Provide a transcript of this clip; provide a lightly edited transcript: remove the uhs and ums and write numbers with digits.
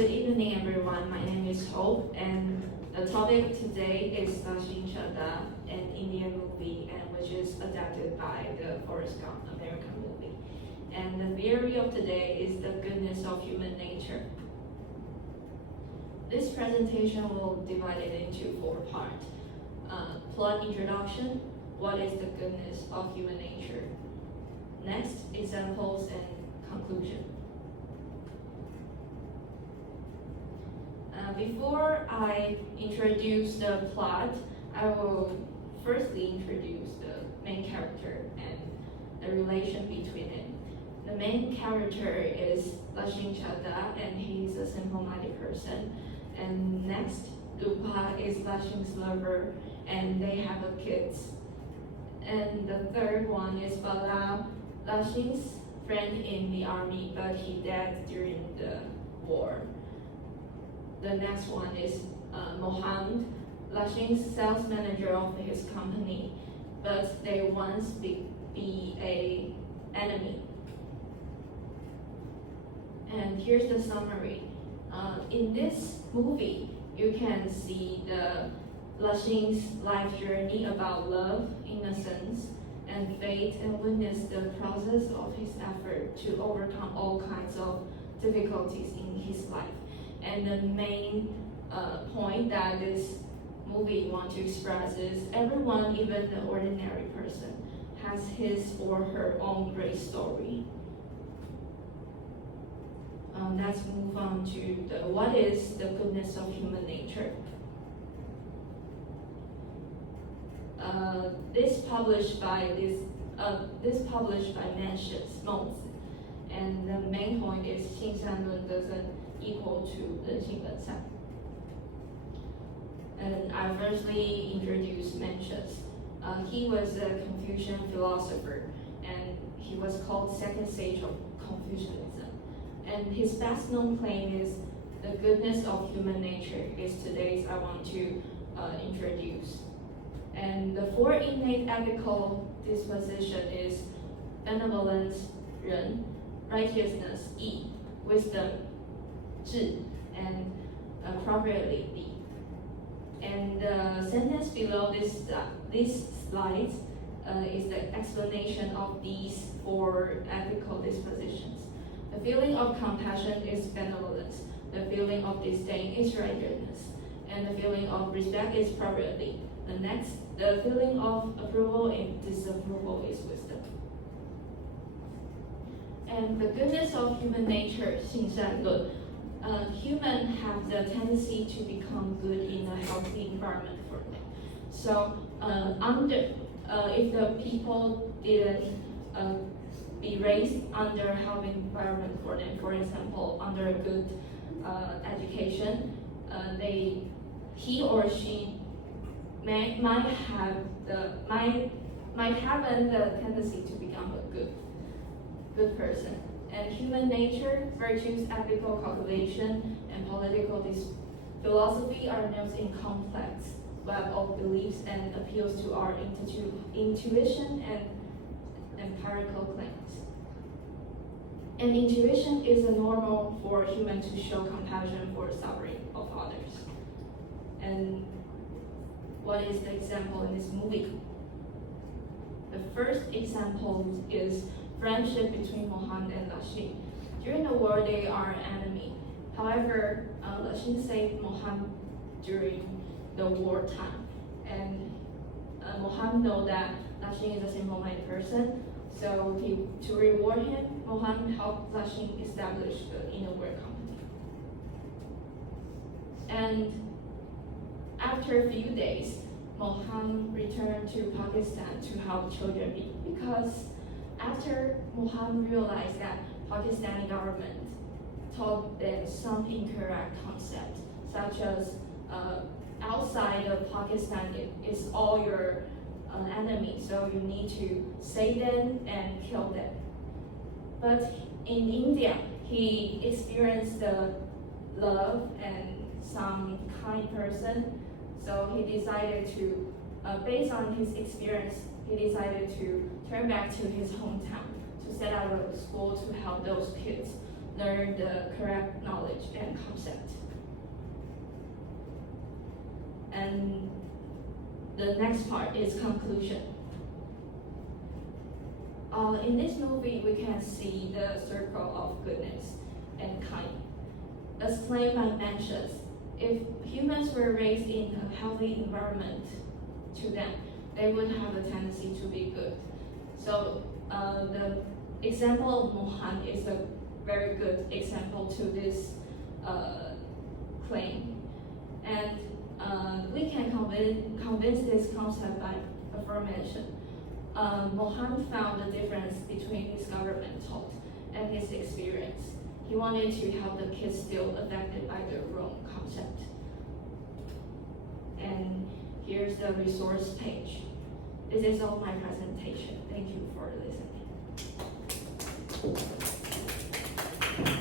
Good evening, everyone. My name is Hope, and the topic today is Singh, Chaddha, an Indian movie, and which is adapted by the Forrest Gump American movie. And the theory of today is the goodness of human nature. This presentation will divide it into 4 parts. Plot introduction, what is the goodness of human nature? Next, examples and conclusion. Before I introduce the plot, I will firstly introduce the main character and the relation between it. The main character is Singh Chaddha, and he's a simple-minded person. And next, Lupa is Singh's lover, and they have a kids. And the third one is Laal, Singh's friend in the army, but he died during the war. The next one is Mohammed, Singh's sales manager of his company, but they once be a enemy. And here's the summary. In this movie, you can see the Singh's life journey about love, innocence, and faith, and witness the process of his effort to overcome all kinds of difficulties in his life. And the main point that this movie wants to express is everyone, even the ordinary person, has his or her own great story. Let's move on to what is the goodness of human nature. This published by Mansions, and the main point is 性善论 doesn't equal to 人性本善. And I firstly introduced Mencius. He was a Confucian philosopher, and he was called second sage of Confucianism. And his best known claim is the goodness of human nature is today's I want to introduce. And the 4 innate ethical disposition is benevolence, 仁, righteousness, 义, wisdom, 智, and appropriately, 礼. And the sentence below this slide is the explanation of these 4 ethical dispositions. The feeling of compassion is benevolence. The feeling of disdain is righteousness. And the feeling of respect is appropriately. The feeling of approval and disapproval is wisdom. And the goodness of human nature, 性善论. Humans have the tendency to become good in a healthy environment for them. So, if the people didn't be raised under a healthy environment for them, for example, under a good education, he or she might have the tendency to become a good person. And human nature, virtues, ethical calculation, and political philosophy are names in complex web of beliefs and appeals to our intuition and empirical claims. And intuition is a normal for humans to show compassion for suffering of others. And what is the example in this movie? The first example is friendship between Mohammed and Singh. During the war, they are enemy. However, Singh saved Mohammed during the wartime, and Mohammed know that Singh is a simple-minded person, so to reward him, Mohammed helped Singh establish the innerwear company. And after a few days, Mohammed returned to Pakistan to help children because after Mohammed realized that Pakistani government taught them some incorrect concepts, such as outside of Pakistan is all your enemy, so you need to save them and kill them. But in India, he experienced the love and some kind person, so he decided to, based on his experience, he decided to turn back to his hometown to set up a school to help those kids learn the correct knowledge and concept. And the next part is conclusion. In this movie, we can see the circle of goodness and kind. As claimed by Mencius, if humans were raised in a healthy environment to them, they would have a tendency to be good. So the example of Mohan is a very good example to this claim. And we can convince this concept by affirmation. Mohan found the difference between his government taught and his experience. He wanted to help the kids still affected by the wrong concept. And here's the resource page. This is all my presentation. Thank you for listening.